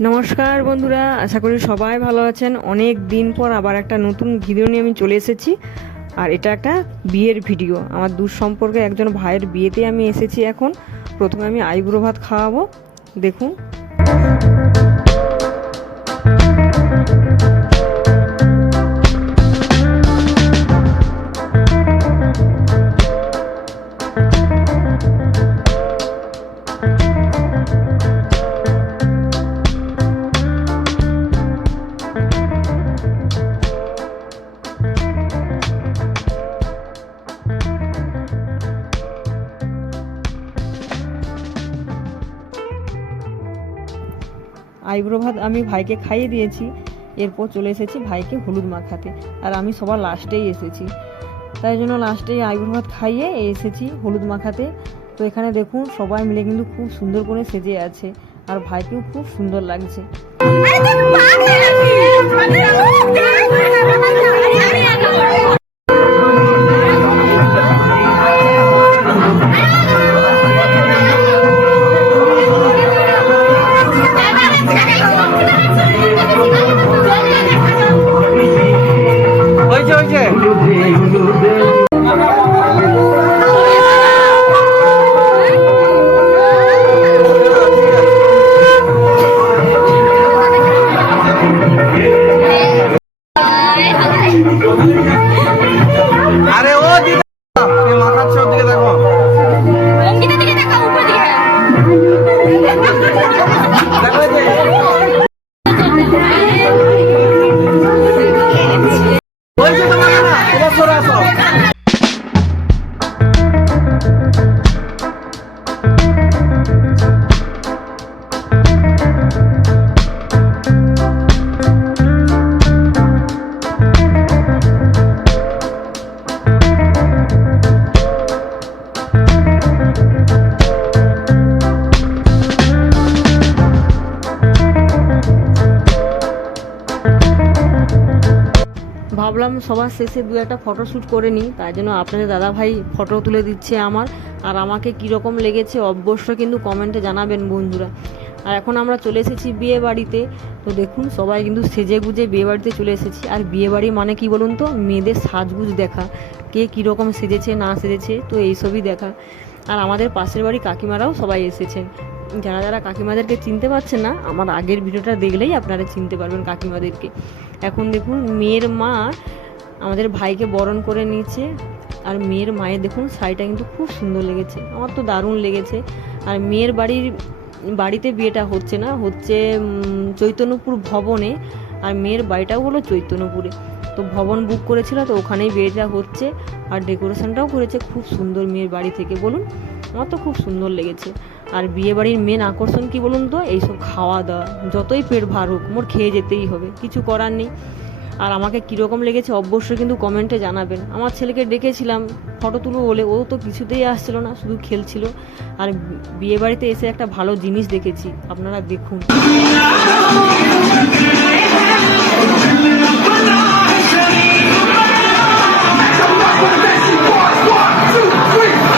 নমস্কার বন্ধুরা, আশা করি সবাই ভালো আছেন। অনেক দিন পর আবার একটা নতুন ভিডিও নিয়ে আমি চলে এসেছি। আর এটা একটা বিয়ের ভিডিও। আমার দূর সম্পর্কে একজন ভাইয়ের বিয়েতে আমি এসেছি এখন। প্রথমে আমি আইব্রো ভাত খাওয়াবো। দেখুন। আইব্রো ভাত আমি ভাইকে খাইয়ে দিয়েছি এরপর চলে এসেছি ভাইকে হলুদ মাখাতে আর আমি সবার লাস্টেই এসেছি তাই জন্য লাস্টেই আইব্রো ভাত খাইয়ে এসেছি হলুদ মাখাতে তো এখানে দেখুন সবাই মিলে কিন্তু খুব সুন্দর করে সেজে আছে আর ভাইকেও খুব সুন্দর লাগছে ভাবলাম সবার শেষে দু একটা ফটো শ্যুট করে নিই। তাই জন্য আপনাদের দাদাভাই ফটো তুলে দিচ্ছে আমার। আর আমাকে কীরকম লেগেছে অবশ্যই কিন্তু কমেন্টে জানাবেন বন্ধুরা। আর এখন আমরা চলে এসেছি বিয়ে বাড়িতে। তো দেখুন, সবাই কিন্তু সেজে গুজে বিয়ে বাড়িতে চলে এসেছি। আর বিয়ে বাড়ি মানে কি বলুন তো? মেয়েদের সাজগুজ দেখা। কে কীরকম সেজেছে, না সেজেছে, তো এইসবই দেখা। আর আমাদের পাশের বাড়ি কাকিমারাও সবাই এসেছেন। যারা যারা কাকিমাদেরকে চিনতে পারছেন না, আমার আগের ভিডিওটা দেখলেই আপনারা চিনতে পারবেন কাকিমাদেরকে। এখন দেখুন, মেয়ের মা আমাদের ভাইকে বরণ করে নিয়েছে, আর মেয়ের মায়ের দেখুন, শাড়িটা কিন্তু খুব সুন্দর লেগেছে। আমার তো দারুণ লেগেছে। আর মেয়ের বাড়ির, বাড়িতে বিয়েটা হচ্ছে না, হচ্ছে চৈতন্যপুর ভবনে, আর মেয়ের বাড়িটাও হলো চৈতন্যপুরে। তো ভবন বুক করেছিল, তো ওখানেই বিয়েটা হচ্ছে আর ডেকোরেশনটাও করেছে। খুব সুন্দর মেয়ের বাড়ি থেকে বলুন, আমার তো খুব সুন্দর লেগেছে। আর বিয়ে বাড়ির মেন আকর্ষণ কি বলুন তো? এইসব খাওয়া দাওয়া যতই পেট ভার হোক, মোর খেয়ে যেতেই হবে, কিছু করার নেই। আর আমাকে কীরকম লেগেছে অবশ্যই কিন্তু কমেন্টে জানাবেন। আমার ছেলেকে ডেকেছিলাম ফটো তুলবো বলে, ও তো কিছুতেই আসছিল না, শুধু খেলছিল। আর বিয়ে বাড়িতে এসে একটা ভালো জিনিস দেখেছি, আপনারা দেখুন। One, two, three.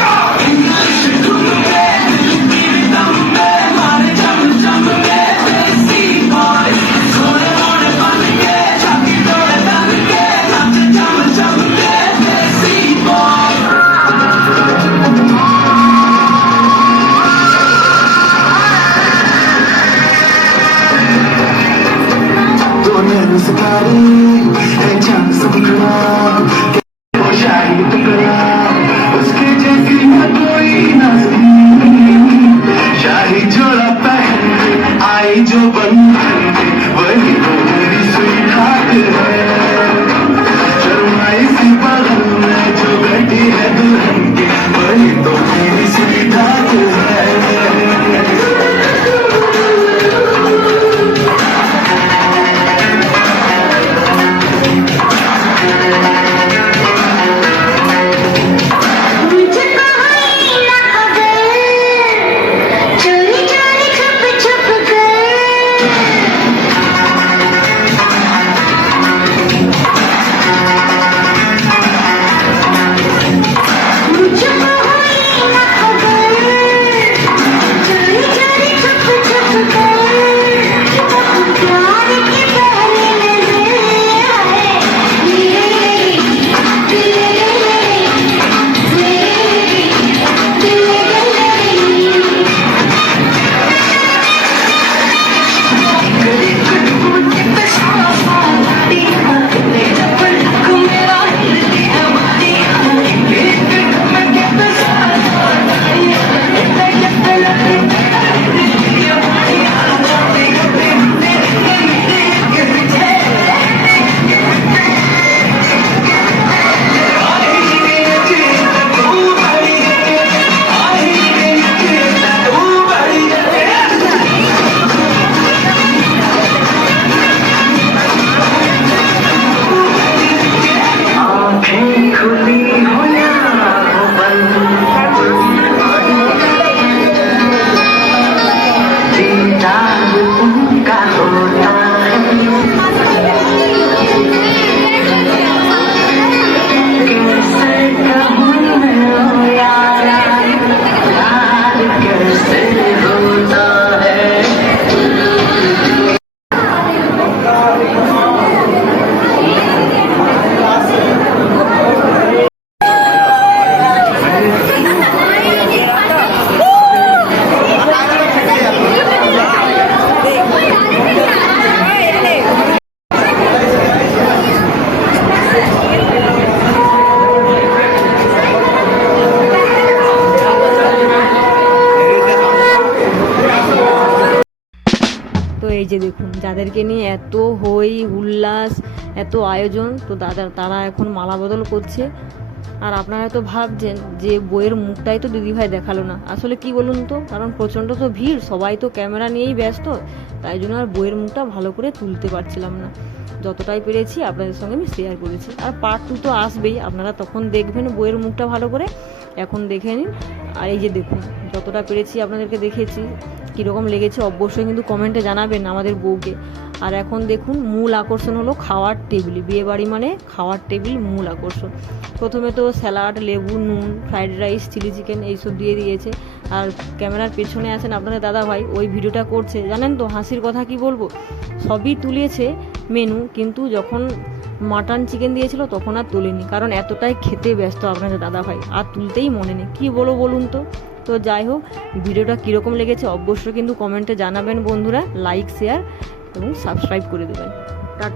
যে দেখুন, যাদেরকে নিয়ে এত হই, উল্লাস, এত আয়োজন, তো দাদা, তারা এখন মালা বদল করছে। আর আপনারা তো ভাবছেন যে বইয়ের মুখটাই তো দিদিভাই দেখাল না। আসলে কি বলুন তো? কারণ প্রচণ্ড তো ভিড়, সবাই তো ক্যামেরা নিয়েই ব্যস্ত। তাই জন্য আর বইয়ের মুখটা ভালো করে তুলতে পারছিলাম না। যতটাই পেরেছি আপনাদের সঙ্গে আমি শেয়ার করেছি। আর পার্ট টু তো আসবেই, আপনারা তখন দেখবেন বইয়ের মুখটা ভালো করে। এখন দেখে নিন। আর এই যে দেখুন, যতটা পেরেছি আপনাদেরকে দেখেছি। কীরকম লেগেছে অবশ্যই কিন্তু কমেন্টে জানাবেন আমাদের বউকে। আর এখন দেখুন, মূল আকর্ষণ হলো খাওয়ার টেবিল বিয়ে বাড়ি মানে খাওয়ার টেবিল মূল আকর্ষণ। প্রথমে তো স্যালাড, লেবু, নুন, ফ্রাইড রাইস, চিলি চিকেন এইসব দিয়ে দিয়েছে। আর ক্যামেরার পেছনে আছেন আপনাদের দাদা ভাই ওই ভিডিওটা করছে। জানেন তো হাসির কথা কি বলব? সবই তুলেছে মেনু, কিন্তু যখন মাটন চিকেন দিয়েছিল তখন আর তোলেনি, কারণ এতটাই খেতে ব্যস্ত আপনাদের দাদা ভাই আর তুলতেই মনে নেই। কী বলো বলুন তো? তো যাই হোক, ভিডিওটা কীরকম লেগেছে অবশ্যই কিন্তু কমেন্টে জানাবেন বন্ধুরা লাইক শেয়ার এবং সাবস্ক্রাইব করে দেবেন।